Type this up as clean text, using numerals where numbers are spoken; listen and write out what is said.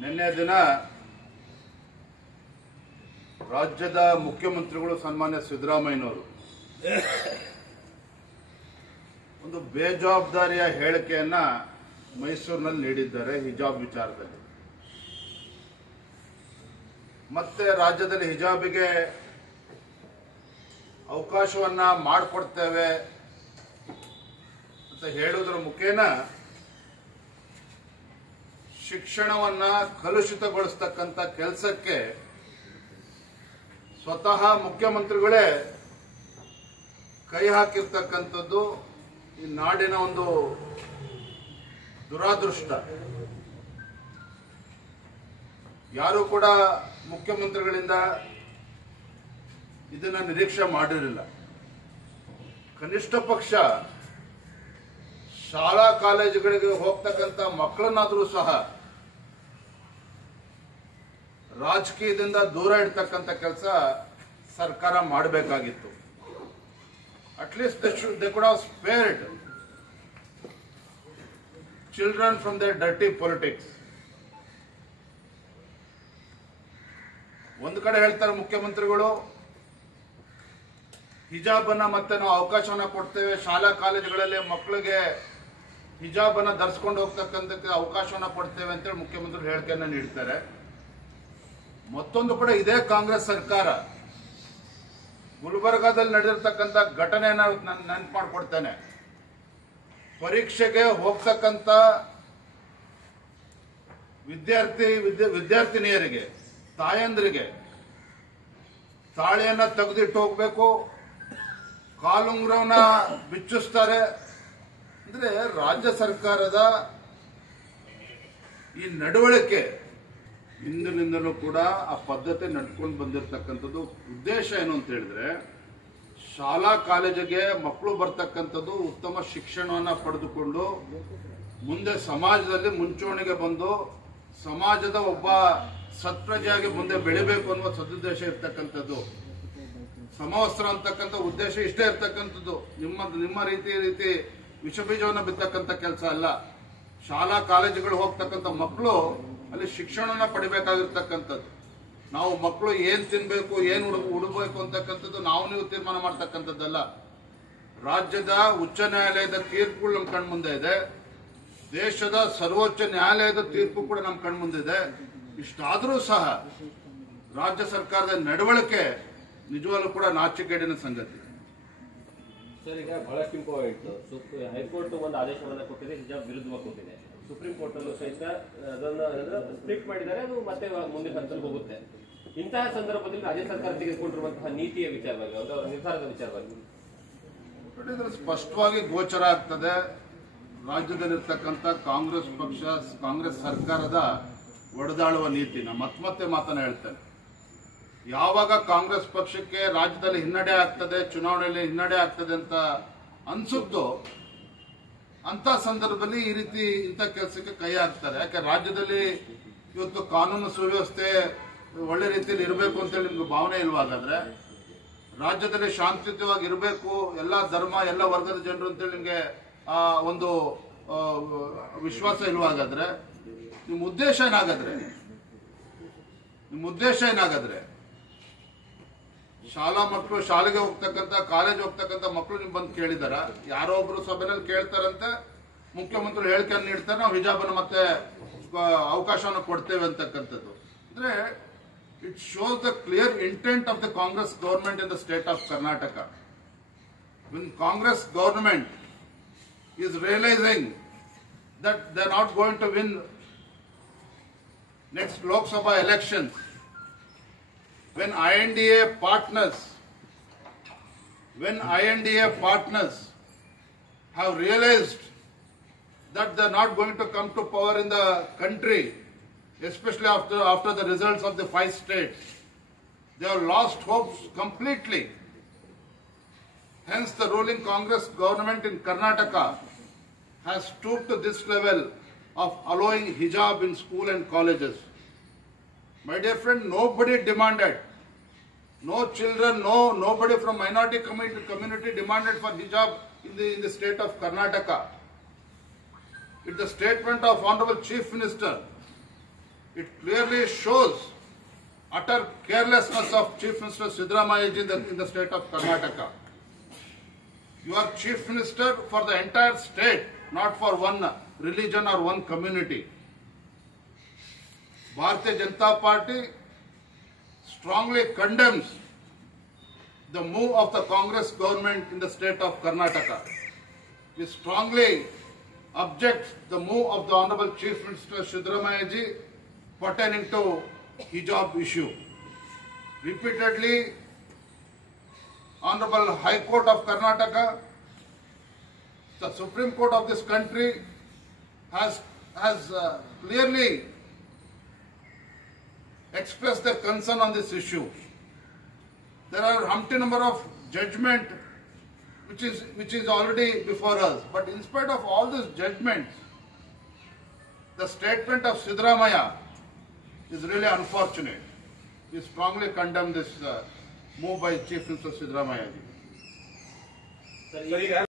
ನಿನ್ನೆ ದಿನ ರಾಜ್ಯದ ಮುಖ್ಯಮಂತ್ರಿಗಳು ಸನ್ಮಾನ್ಯ ಸಿದ್ದರಾಮಯ್ಯನವರು ಒಂದು ಬೇಜವಾಬ್ದಾರಿಯ ಹೇಳಿಕೆಯನ್ನ ಮೈಸೂರಿನಲ್ಲಿ ನೀಡಿದ್ದಾರೆ ಹಿಜಾಬ್ ವಿಚಾರದಲ್ಲಿ. ಮತ್ತೆ ರಾಜ್ಯದಲ್ಲಿ ಹಿಜಾಬಿಗೆ ಅವಕಾಶವನ್ನ ಮಾಡಿಕೊಡ್ತೇವೆ ಅಂತ ಹೇಳುವುದರ ಮುಖೇನ ಶಿಕ್ಷಣವನ್ನ ಕಲುಷಿತಗೊಳಿಸತಕ್ಕಂತ ಕೆಲಸಕ್ಕೆ ಸ್ವತಃ ಮುಖ್ಯಮಂತ್ರಿಗಳೇ ಕೈ ಹಾಕಿರ್ತಕ್ಕಂಥದ್ದು ಈ ನಾಡಿನ ಒಂದು ದುರಾದೃಷ್ಟ. ಯಾರು ಕೂಡ ಮುಖ್ಯಮಂತ್ರಿಗಳಿಂದ ಇದನ್ನ ನಿರೀಕ್ಷೆ ಮಾಡಿರಲಿಲ್ಲ. ಕನಿಷ್ಠ ಪಕ್ಷ ಶಾಲಾ ಕಾಲೇಜುಗಳಿಗೆ ಹೋಗ್ತಕ್ಕಂಥ ಮಕ್ಕಳನ್ನಾದರೂ ಸಹ ರಾಜಕೀಯದಿಂದ ದೂರ ಇಡ್ತಕ್ಕಂಥ ಕೆಲಸ ಸರ್ಕಾರ ಮಾಡಬೇಕಾಗಿತ್ತು. At least they could have spared children from the dirty politics. ಒಂದು ಕಡೆ ಹೇಳ್ತಾರೆ ಮುಖ್ಯಮಂತ್ರಿಗಳು, ಹಿಜಾಬ್ ಅನ್ನ ಮತ್ತೆ ನಾವು ಅವಕಾಶವನ್ನ ಕೊಡ್ತೇವೆ, ಶಾಲಾ ಕಾಲೇಜುಗಳಲ್ಲಿ ಮಕ್ಕಳಿಗೆ ಹಿಜಾಬ್ ಅನ್ನ ಧರಿಸ್ಕೊಂಡು ಹೋಗ್ತಕ್ಕಂಥಕ್ಕೆ ಅವಕಾಶವನ್ನ ಕೊಡ್ತೇವೆ ಅಂತೇಳಿ ಮುಖ್ಯಮಂತ್ರಿ ಹೇಳಿಕೆಯನ್ನ ನೀಡ್ತಾರೆ. ಮತ್ತೊಂದು ಕಡೆ ಇದೇ ಕಾಂಗ್ರೆಸ್ ಸರ್ಕಾರ ಗುಲ್ಬರ್ಗಾದಲ್ಲಿ ನಡೆದಿರ್ತಕ್ಕಂಥ ಘಟನೆಯನ್ನ ನೆನಪು ಮಾಡಿಕೊಡ್ತೇನೆ. ಪರೀಕ್ಷೆಗೆ ಹೋಗ್ತಕ್ಕಂಥ ವಿದ್ಯಾರ್ಥಿನಿಯರಿಗೆ, ತಾಯಂದ್ರಿಗೆ ತಾಳಿಯನ್ನ ತೆಗೆದಿಟ್ಟು ಹೋಗ್ಬೇಕು, ಕಾಲುಂಗ್ರವನ್ನ ಬಿಚ್ಚಿಸ್ತಾರೆ. ಅಂದ್ರೆ ರಾಜ್ಯ ಸರ್ಕಾರದ ಈ ನಡವಳಿಕೆ ಹಿಂದಿನಿಂದಲೂ ಕೂಡ ಆ ಪದ್ಧತಿ ನಡ್ಕೊಂಡು ಬಂದಿರತಕ್ಕಂಥದ್ದು. ಉದ್ದೇಶ ಏನು ಅಂತ ಹೇಳಿದ್ರೆ, ಶಾಲಾ ಕಾಲೇಜಿಗೆ ಮಕ್ಕಳು ಬರ್ತಕ್ಕಂಥದ್ದು ಉತ್ತಮ ಶಿಕ್ಷಣವನ್ನ ಪಡೆದುಕೊಂಡು ಮುಂದೆ ಸಮಾಜದಲ್ಲಿ ಮುಂಚೂಣಿಗೆ ಬಂದು ಸಮಾಜದ ಒಬ್ಬ ಸತ್ಪ್ರಜೆಯಾಗಿ ಮುಂದೆ ಬೆಳಿಬೇಕು ಅನ್ನುವ ಸದುದ್ದೇಶ ಇರ್ತಕ್ಕಂಥದ್ದು. ಸಮವಸ್ತ್ರ ಅಂತಕ್ಕಂಥ ಉದ್ದೇಶ ಇಷ್ಟೇ ಇರ್ತಕ್ಕಂಥದ್ದು. ನಿಮ್ಮ ರೀತಿ ವಿಷಬೀಜವನ್ನು ಬಿತ್ತಕ್ಕಂಥ ಕೆಲಸ ಅಲ್ಲ. ಶಾಲಾ ಕಾಲೇಜುಗಳು ಹೋಗ್ತಕ್ಕಂಥ ಮಕ್ಕಳು ಅಲ್ಲಿ ಶಿಕ್ಷಣನ ಪಡಿಬೇಕಾಗಿರ್ತಕ್ಕಂಥದ್ದು. ನಾವು ಮಕ್ಕಳು ಏನ್ ತಿನ್ಬೇಕು, ಏನ್ ಉಡಬೇಕು ಅಂತಕ್ಕಂಥದ್ದು ನಾವು ನೀವು ತೀರ್ಮಾನ ಮಾಡ್ತಕ್ಕಂಥದ್ದಲ್ಲ. ರಾಜ್ಯದ ಉಚ್ಚ ನ್ಯಾಯಾಲಯದ ತೀರ್ಪುಗಳು ನಮ್ಮ ಕಣ್ಮುಂದೆ ಇದೆ. ದೇಶದ ಸರ್ವೋಚ್ಚ ನ್ಯಾಯಾಲಯದ ತೀರ್ಪು ಕೂಡ ನಮ್ಮ ಕಣ್ಮುಂದಿದೆ. ಇಷ್ಟಾದರೂ ಸಹ ರಾಜ್ಯ ಸರ್ಕಾರದ ನಡವಳಿಕೆ ನಿಜವಾಗ್ಲೂ ಕೂಡ ನಾಚಿಕೆಗೇಡಿನ ಸಂಗತಿ. ಸರ್, ಈಗ ಬಹಳಷ್ಟು ಇಂಪಾರ್ಟೆಂಟ್. ಹೈಕೋರ್ಟ್ ಒಂದು ಆದೇಶವನ್ನು ಕೊಟ್ಟಿದೆ, ಹಿಜಾಬ್ ವಿರುದ್ಧವಾಗಿ ಕೊಟ್ಟಿದೆ. ಸುಪ್ರೀಂ ಕೋರ್ಟ್ ಅಲ್ಲೂ ಸಹಿತ ಅದನ್ನು ಸ್ಟ್ರಿಕ್ಟ್ ಮಾಡಿದ್ದಾರೆ. ಅದು ಮತ್ತೆ ಮುಂದಿನ ಹಂತದಲ್ಲಿ ಹೋಗುತ್ತೆ. ಇಂತಹ ಸಂದರ್ಭದಲ್ಲಿ ರಾಜ್ಯ ಸರ್ಕಾರ ತೆಗೆದುಕೊಂಡಿರುವಂತಹ ನೀತಿಯ ವಿಚಾರವಾಗಿ, ನಿರ್ಧಾರದ ವಿಚಾರವಾಗಿ ಸ್ಪಷ್ಟವಾಗಿ ಗೋಚರ ಆಗ್ತದೆ. ರಾಜ್ಯದಲ್ಲಿರ್ತಕ್ಕಂಥ ಕಾಂಗ್ರೆಸ್ ಪಕ್ಷ, ಕಾಂಗ್ರೆಸ್ ಸರ್ಕಾರದ ಒಡೆದಾಳುವ ನೀತಿನ ಮತ್ತೆ ಮಾತನ್ನ ಹೇಳ್ತೇನೆ. ಯಾವಾಗ ಕಾಂಗ್ರೆಸ್ ಪಕ್ಷಕ್ಕೆ ರಾಜ್ಯದಲ್ಲಿ ಹಿನ್ನಡೆ ಆಗ್ತದೆ, ಚುನಾವಣೆಯಲ್ಲಿ ಹಿನ್ನಡೆ ಆಗ್ತದೆ ಅಂತ ಅನ್ಸುತ್ತೋ ಅಂತ ಸಂದರ್ಭದಲ್ಲಿ ಈ ರೀತಿ ಇಂಥ ಕೆಲಸಕ್ಕೆ ಕೈ ಹಾಕ್ತಾರೆ. ಯಾಕೆ ರಾಜ್ಯದಲ್ಲಿ ಇವತ್ತು ಕಾನೂನು ಸುವ್ಯವಸ್ಥೆ ಒಳ್ಳೆ ರೀತಿಯಲ್ಲಿ ಇರಬೇಕು ಅಂತೇಳಿ ನಿಮ್ಗೆ ಭಾವನೆ ಇಲ್ವಾಗಾದ್ರೆ, ರಾಜ್ಯದಲ್ಲಿ ಶಾಂತಿಯುತವಾಗಿ ಇರಬೇಕು, ಎಲ್ಲ ಧರ್ಮ ಎಲ್ಲ ವರ್ಗದ ಜನರು ಅಂತೇಳಿ ನಿಮ್ಗೆ ಒಂದು ವಿಶ್ವಾಸ ಇಲ್ವಾಗಾದ್ರೆ, ನಿಮ್ಮ ಉದ್ದೇಶ ಏನಾಗಾದ್ರೆ ಶಾಲಾ ಮಕ್ಕಳು ಶಾಲೆಗೆ ಹೋಗ್ತಕ್ಕಂಥ, ಕಾಲೇಜ್ ಹೋಗ್ತಕ್ಕಂಥ ಮಕ್ಕಳು ನಿಮ್ ಬಂದು ಕೇಳಿದಾರ? ಯಾರೋ ಒಬ್ರು ಸಭೆಯಲ್ಲಿ ಕೇಳ್ತಾರಂತೆ, ಮುಖ್ಯಮಂತ್ರಿ ಹೇಳಿಕೆಯನ್ನು ನೀಡ್ತಾರೆ, ನಾವು ಹಿಜಾಬನ್ನು ಮತ್ತೆ ಅವಕಾಶವನ್ನು ಕೊಡ್ತೇವೆ ಅಂತಕ್ಕಂಥದ್ದು. ಅಂದ್ರೆ it shows the clear intent of the Congress government in the state of Karnataka. When Congress government is realizing that they are not going to win next Lok Sabha elections, when INDA partners have realized that they are not going to come to power in the country, especially after the results of the 5 states, they have lost hopes completely. Hence, the ruling Congress government in Karnataka has stooped to this level of allowing hijab in school and colleges. My dear friend, nobody demanded, no children, nobody from minority community demanded for hijab in the state of Karnataka. It's the statement of Honorable Chief Minister. It clearly shows utter carelessness of Chief Minister Siddaramaya ji in the state of Karnataka. You are Chief Minister for the entire state, not for one religion or one community. Bharatiya Janata Party strongly condemns the move of the Congress government in the state of Karnataka. We strongly object the move of the Honorable Chief Minister Siddaramaya ji pertaining to hijab issue. Repeatedly, Honorable High Court of Karnataka, the Supreme Court of this country has clearly expressed their concern on this issue. There are humpty number of judgment which is already before us. But in spite of all these judgments, the statement of Siddaramaya is really unfortunate. We strongly condemn this move by Chief Minister Siddaramaya ji.